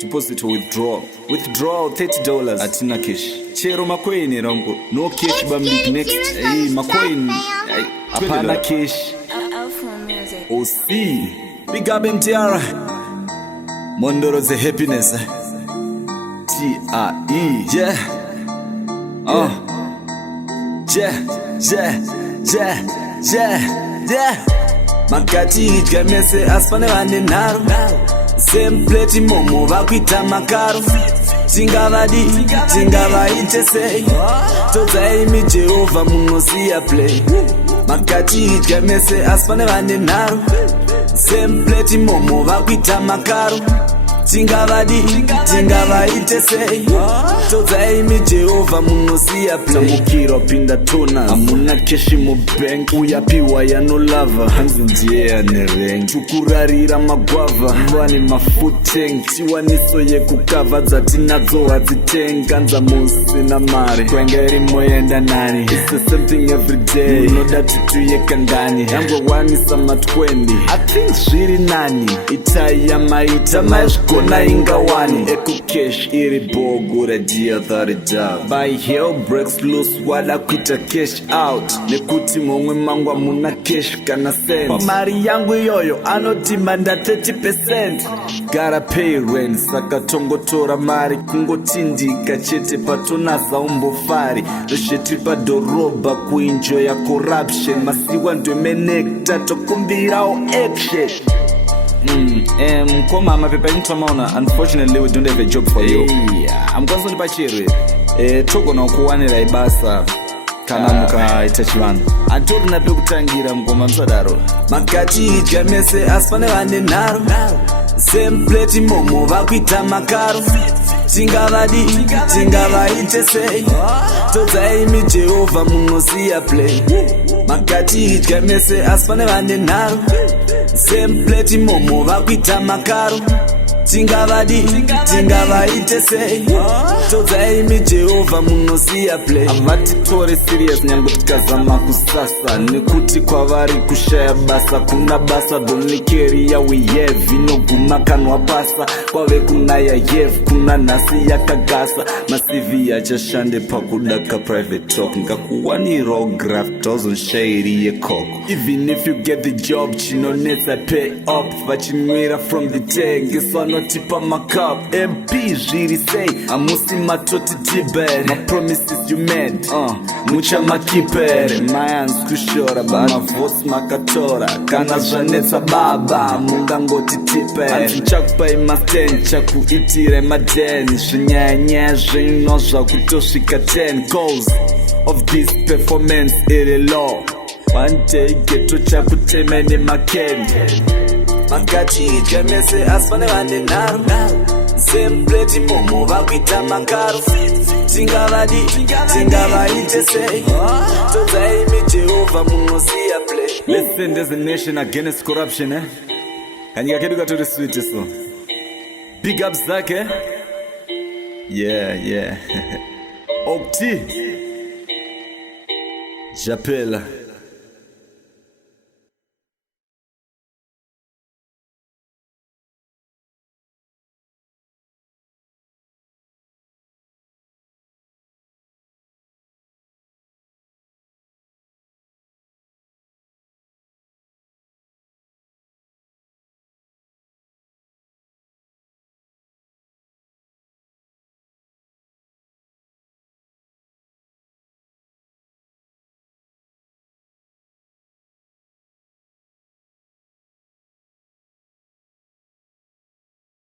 deposit or withdraw $30 atina cash chero macoin rangu no cash bambik next macoin apana cash see big up MTR Mondoro the happiness TRE yeah Makati itgamese aspane vane naro Same plate momo vakuita makaro Tingavadi, tingavaite sei Tozaimi Jehovah munosia play Makati itgamese aspane vane naro Same plate momo vakuita makaro Tingavadi, tingavaite sei Tozaimi Jehovah munosia play Tamukiro pinda tona Amuna keshi mu bank Uyapiwa ya no lava Hanzi ndiye ya nereng Chukurarira magwava Mbani mafuteng Chiwaniso ye kukava Zati nazo waziteng Kanza musi na mare Kwengeri moyenda nani It's the same thing every day Munoda tutu ye kandani Yango wani sama 20 I think shiri nani Itaya maita Maishkona ingawani Eko cash iri bogura Dia thari job Buy hell breaks loose Wala kuita cash out Nekuti mongwe mangwa muna cash kana cent Mari yangu yoyo Anotimanda 30% Gotta pay rent Saka tongo tora mari Kungo tindika chete patona za umbofari Resheti pa doroba kuenjoy ya corruption Masiwa ndwe menekta Tokumbira o action Koma mapepa into maona unfortunately we don't have a job for you I'm going to pachiri toko na kuwanira ibasa kana muka itachiwana Antori na pe kutangira mkoma msadaro Makati itgamese aspane vane naro Same plate momo vakuita makaro Tingavadi, tingavaite sei Tozaimi Jehovah munosia play Makati itgamese aspane vane naro Same plate momo vakuita makaro Tingavadi, tingavaite sei Tozaimi Jehovah munosia play Avati tore serious nyangu tukazama kusasa Nikuti kwa vari kushaya basa Kuna basa donikeri ya we have Inoguma kanwa pasa Kwa we kuna ya yev Kuna nasi ya kagasa Masivi ya chashande pakudaka private talk Nkakuwa ni raw graft Tozo shairi ye koko Even if you get the job Chino nesa pay up Vachinwira from the tank Iswano tipa makap MP jiri say Amusi matoti tibere My promises you made Mucha makipere Mayans kushora Bama vos makatora Kana janetsa baba Munga ngoti tipere Antichakupa imasten Chaku itire madeni Shinyanya jino Zwa kutoshika 10 Cause of this performance Ere law One day geto chaku temene makeni Makati itgamese aspane vane naro Same plate momo vakuita makaro Tingavadi, tingavaite sei Tozaimi Jehovah munosia play Listen, there's a nation against corruption Kanyika kedu katuri sweet so Big up zake Yeah Okti Japela